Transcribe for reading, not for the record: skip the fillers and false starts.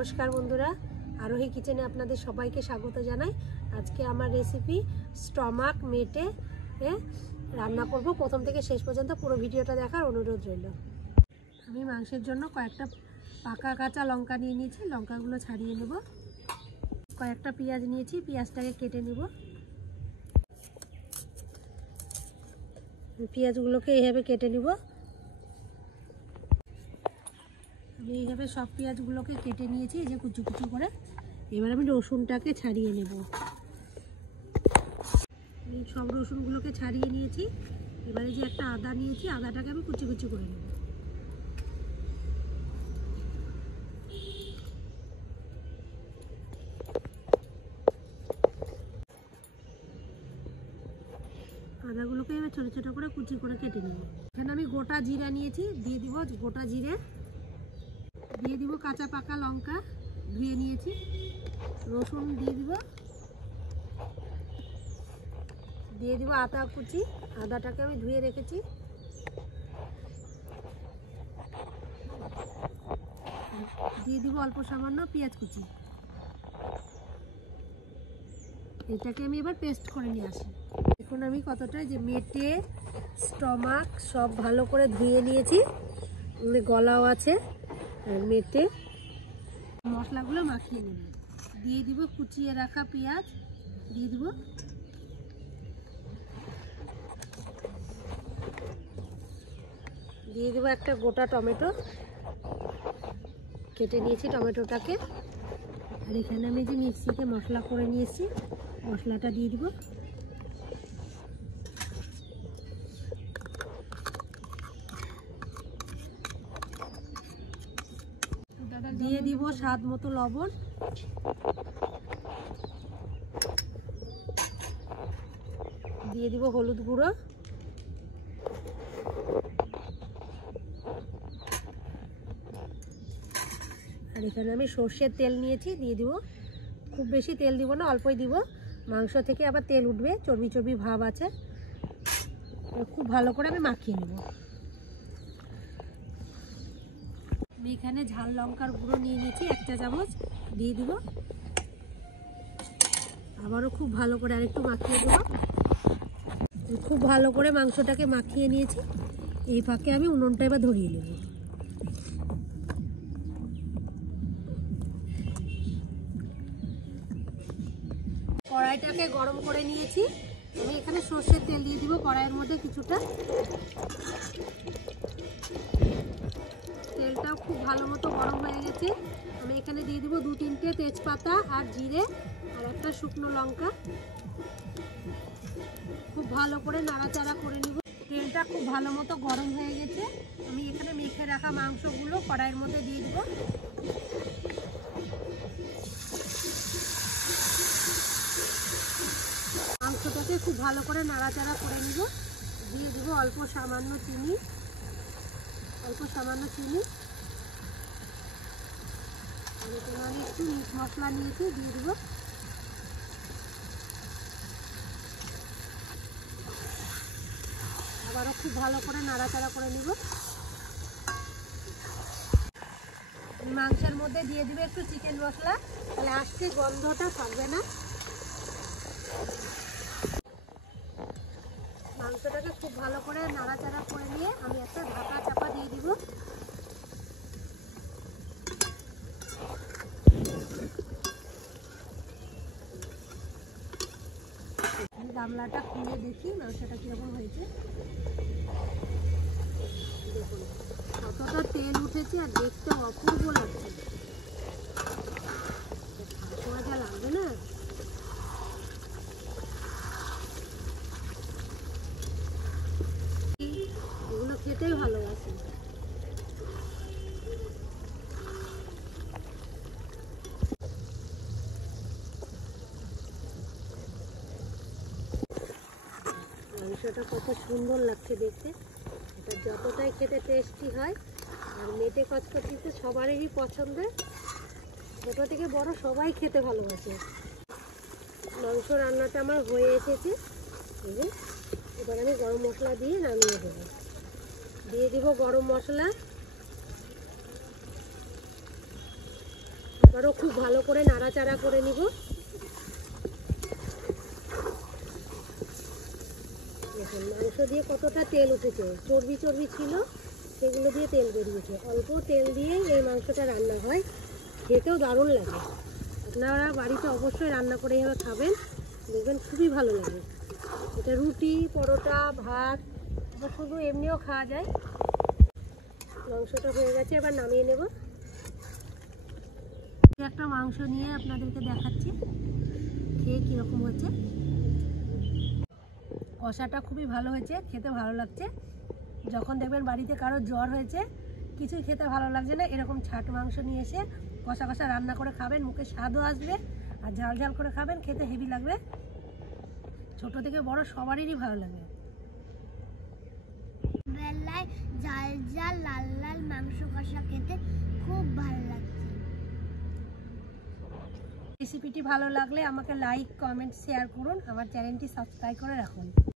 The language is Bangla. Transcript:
নমস্কার বন্ধুরা, আরোহী কিচেনে আপনাদের সবাইকে স্বাগত জানাই। আজকে আমার রেসিপি স্টমাক মেটে রান্না করব। প্রথম থেকে শেষ পর্যন্ত পুরো ভিডিওটা দেখার অনুরোধ রইল। আমি মাংসের জন্য কয়েকটা পাকা কাঁচা লঙ্কা নিয়ে নিয়েছি, লঙ্কাগুলো ছাড়িয়ে নেব। কয়েকটা পেঁয়াজ নিয়েছি, পেঁয়াজটাকে কেটে নেব। পেঁয়াজগুলোকে এইভাবে কেটে নেব। আমি এইভাবে সব পেঁয়াজগুলোকে কেটে নিয়েছি, এই যে কুচু কুচু করে। এবার আমি রসুনটাকে ছাড়িয়ে নেব। আমি সব রসুনগুলোকে ছাড়িয়ে নিয়েছি। এবারে যে একটা আদা নিয়েছি, আদাটাকে আমি কুচি কুচি করে নেব। আদাগুলোকে এবার ছোটো ছোটো করে কুচি করে কেটে নেব। এখানে আমি গোটা জিরা নিয়েছি, দিয়ে দিব গোটা জিরে, দিয়ে দিব কাঁচা পাকা লঙ্কা ধুয়ে নিয়েছি, রসুন দিয়ে দিব, দিয়ে দিব আদা কুচি, আদাটাকে আমি ধুয়ে রেখেছি, দিয়ে দিব অল্প সামান্য পেঁয়াজ কুচি। এটাকে আমি এবার পেস্ট করে নিয়ে আসি। এখন আমি কতটা যে মেটে স্টমাক সব ভালো করে ধুয়ে নিয়েছি, গলাও আছে। মেটে মশলাগুলো মাখিয়ে নেব। দিয়ে দিব কুচিয়ে রাখা পেঁয়াজ, দিয়ে দিব, দিয়ে দিব একটা গোটা টমেটো কেটে নিয়েছি টমেটোটাকে। আর এখানে আমি যে মিক্সিতে মশলা করে নিয়েছি, মশলাটা দিয়ে দিব। দিয়ে দিব স্বাদ মতো লবণ, দিয়ে দিব হলুদ গুঁড়ো, আর এখানে আমি সর্ষের তেল নিয়েছি, দিয়ে দিব। খুব বেশি তেল দিব না, অল্পই দিব। মাংস থেকে আবার তেল উঠবে, চর্বি চর্বি ভাব আছে। খুব ভালো করে আমি মাখিয়ে নেব। আমি এখানে ঝাল লঙ্কার গুঁড়ো নিয়ে নিয়েছি 1 চা চামচ, দিয়ে দিব। আবারও খুব ভালো করে আরেকটু মাখিয়ে দেব। খুব ভালো করে মাংসটাকে মাখিয়ে নিয়েছি। এই ফাঁকে আমি উনুনটা এবার ধরিয়ে নেব। কড়াইটাকে গরম করে নিয়েছি। আমি এখানে সর্ষের তেল দিয়ে দিব কড়াইয়ের মধ্যে কিছুটা। তেলটাও খুব ভালো মতো গরম হয়ে গেছে। আমি এখানে দিয়ে দিব 2-3টে তেজপাতা আর জিরে আর একটা শুকনো লঙ্কা। খুব ভালো করে নাড়াচাড়া করে নিব। তেলটা খুব ভালো মতো গরম হয়ে গেছে। আমি এখানে মেখে রাখা মাংসগুলো কড়াইয়ের মধ্যে দিয়ে দিব। মাংসটাকে খুব ভালো করে নাড়াচাড়া করে নিব। দিয়ে দিব অল্প সামান্য চিনি, এখানে আমি একটু মিট মশলা নিয়েছি, দিয়ে দিব। আবারও খুব ভালো করে নাড়াচাড়া করে নিব। মাংসের মধ্যে দিয়ে দিব একটু চিকেন মশলা, তাহলে আজকে গন্ধটা থাকবে না। মাংসটাকে খুব ভালো করে নাড়াচাড়া করে নিয়ে আমি একটা ঢাকা চাপা দিয়ে দিব। গামলাটা খুলে দেখি মাংসটা কিরকম হয়েছে। দেখুন কতটা তেল উঠেছে আর দেখতে অপূর্ব লাগছে। মজা লাগবে না? এগুলো খেতেই ভালোবাসে। মাংসটা কত সুন্দর লাগছে দেখতে। এটা যতটাই খেতে টেস্টি হয়। আর মেটে কচকচি তো সবারই পছন্দের, ছোটো থেকে বড় সবাই খেতে ভালোবাসে। মাংস রান্নাটা আমার হয়ে এসেছে। এবার আমি গরম মশলা দিয়ে নামিয়ে দেবো। দিয়ে দিব গরম মশলা, আবারও খুব ভালো করে নাড়াচাড়া করে নিব। দেখুন মাংস দিয়ে কতটা তেল উঠেছে, চর্বি চর্বি ছিল সেগুলো দিয়ে তেল বেরিয়েছে। অল্প তেল দিয়েই এই মাংসটা রান্না হয়, খেতেও দারুণ লাগে। আপনারা বাড়িতে অবশ্যই রান্না করে এভাবে খাবেন, দেখবেন খুবই ভালো লাগে। এটা রুটি, পরোটা, ভাত বা শুধু এমনিও খাওয়া যায়। মাংসটা হয়ে গেছে, এবার নামিয়ে নেব। একটা মাংস নিয়ে আপনাদেরকে দেখাচ্ছি খেয়ে কীরকম হচ্ছে। কষাটা খুবই ভালো হয়েছে, খেতে ভালো লাগছে। যখন দেখবেন বাড়িতে কারো জ্বর হয়েছে, কিছুই খেতে ভালো লাগছে না, এরকম ছাট মাংস নিয়ে এসে কষা কষা রান্না করে খাবেন, মুখে স্বাদও আসবে আর ঝাল ঝাল করে খাবেন, খেতে হেভি লাগবে। ছোট থেকে বড় সবারই ভালো লাগবে। বেলায় ঝাল ঝাল লাল লাল মাংস কষা খেতে খুব ভালো লাগছে। রেসিপিটি ভালো লাগলে আমাকে লাইক, কমেন্ট, শেয়ার করুন। আমার চ্যানেলটি সাবস্ক্রাইব করে রাখুন।